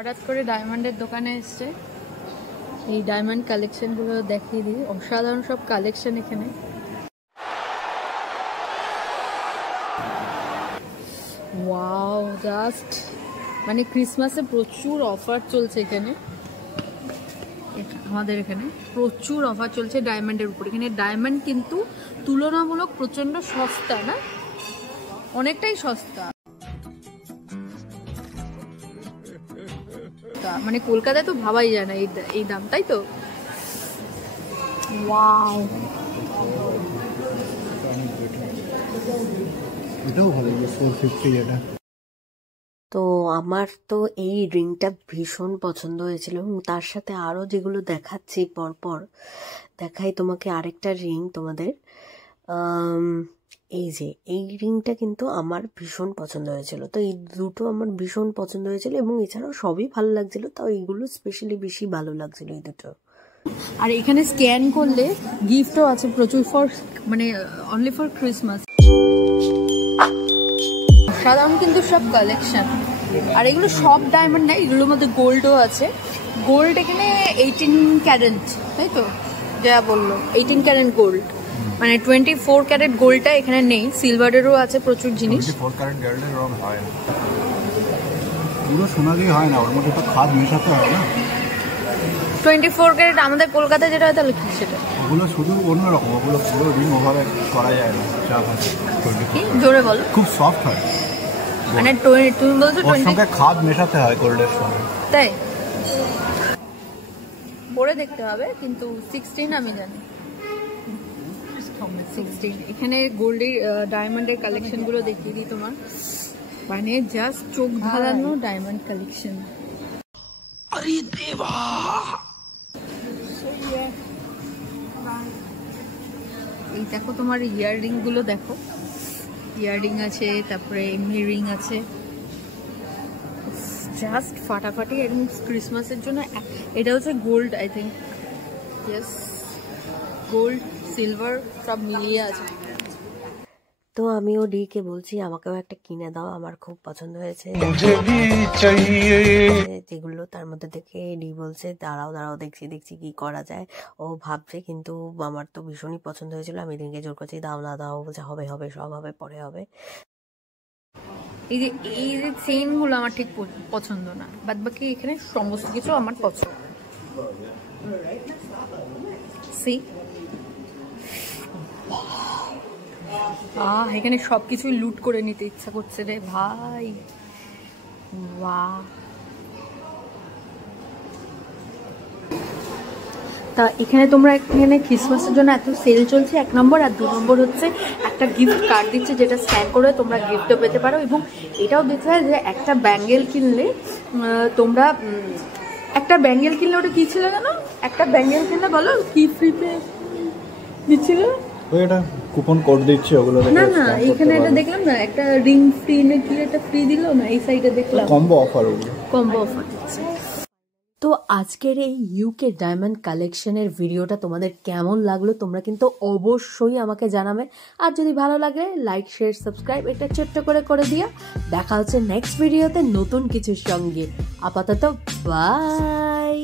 হঠাৎ করে ডায়মন্ডের দোকানে এসছে, এই ডায়মন্ড কালেকশনগুলো দেখিয়ে দিই। অসাধারণ সব কালেকশন এখানে। ওয়াও, জাস্ট মানে ক্রিসমাসে প্রচুর অফার চলছে এখানে। আমাদের এখানে প্রচুর অফার চলছে ডায়মন্ডের উপর। এখানে ডায়মন্ড কিন্তু তুলনামূলক প্রচণ্ড সস্তা, না অনেকটাই সস্তা। মানে কলকাতায় তো ভাবাই যায় না এই দাম, তাই তো? ওয়াও, এটাও ভালো, 450 এটা। তো আমার তো এই রিংটা ভীষণ পছন্দ হয়েছিল এবং তার সাথে আরও যেগুলো দেখাচ্ছি পরপর দেখাই তোমাকে। আরেকটা রিং তোমাদের, এই যে এই রিংটা কিন্তু আমার ভীষণ পছন্দ হয়েছিল। তো এই দুটো আমার ভীষণ পছন্দ হয়েছিল এবং এছাড়াও সবই ভালো লাগছিল, তাও এইগুলো স্পেশালি বেশি ভালো লাগছিল এই দুটো। আর এখানে স্ক্যান করলে গিফটও আছে প্রচুর, ফর মানে অনলি ফর ক্রিসমাস। সাধারণ কিন্তু সব কালেকশন, আর এগুলো সব ডায়মন্ড না, এগুলোর মধ্যে গোল্ডও আছে। গোল্ড এখানে 18 ক্যারেট, তাই তো যা বললো, 18 ক্যারেট গোল্ড, মানে 24 ক্যারেট গোল্ডটা এখানে নেই। সিলভারেরও আছে প্রচুর জিনিস। 24 ক্যারেট গোল্ডের রং হয় না, পুরো সোনা দিয়ে হয় না, ওর মধ্যে তো খাদ মেশাতে হয় না। 24 ক্যারেট আমাদের কলকাতায় যেটা হয়, তাহলে কি সেটা? ওগুলো শুধু অন্যরকম, ওগুলো পুরো রিং ওভাবে করা যায় না। কি জোরে বলো? খুব সফট হয়, মানে তুমি বলছো ওর সঙ্গে খাদ মেশাতে হয় গোল্ডের সঙ্গে, তাই? পরে দেখতে হবে, কিন্তু 16 আমি জানি, 16। এখানে গোল্ডের ডায়মন্ডের কালেকশনগুলো দেখিয়ে দিই তোমার, মানে জাস্ট চোখ ধাঁধানো ডায়মন্ড কালেকশন। আরে দেবা, এই দেখো তোমার ইয়াররিং গুলো দেখো, ইয়াররিং আছে, তারপরে এমনি রিং আছে, জাস্ট ফাটাফাটি। এবং ক্রিসমাসের জন্য এটা হচ্ছে gold, I think, yes gold silver সব মিলিয়ে আছে। তো আমিও ডিকে বলছি আমাকেও একটা কিনে দাও, আমার খুব পছন্দ হয়েছে যেগুলো। তার মধ্যে দেখে ডি বলছে দাঁড়াও দাঁড়াও দেখছি কি করা যায়। ও ভাবছে, কিন্তু আমার তো ভীষণই পছন্দ হয়েছিল। আমি দিনকে জোর করছি দাও না দাও, বলছে হবে হবে সব হবে, পরে হবে। এই যে চেইনগুলো আমার ঠিক পছন্দ না, বাদ বাকি এখানে সমস্ত কিছু আমার পছন্দ। এখানে সবকিছুই লুট করে নিতে ইচ্ছা করছে রে ভাই। বাহ, তা এখানে তোমরা এখানে ক্রিসমাসের জন্য এত সেল চলছে, 1 নম্বর। আর 2 নম্বর হচ্ছে একটা গিফট কার্ড দিচ্ছে, যেটা স্ক্যান করে তোমরা গিফটও পেতে পারো। এবং এটাও দিতে হয় যে একটা ব্যাঙ্গেল কিনলে তোমরা একটা ব্যাঙ্গেল কিনলে, ওটা কি ছিল জানো? একটা ব্যাঙ্গেল কিনলে বলো কি ফ্রিতে দিচ্ছিল? ওইটা কুপন কোড দিচ্ছে ওগুলো। না না, এখানে এটা দেখলাম না, একটা রিং ফ্রি না কি একটা ফ্রি দিল না, এই সাইডে দেখলাম কম্বো অফার, ওগুলো কম্বো অফার দিচ্ছে। তো আজকের এই ইউকে ডায়মন্ড কালেকশনের ভিডিওটা তোমাদের কেমন লাগলো তোমরা কিন্তু অবশ্যই আমাকে জানাবে। আর যদি ভালো লাগে লাইক শেয়ার সাবস্ক্রাইব এটা ছোট্ট করে দিও। দেখা হচ্ছে নেক্সট ভিডিওতে নতুন কিছুর সঙ্গে। আপাতত বাই।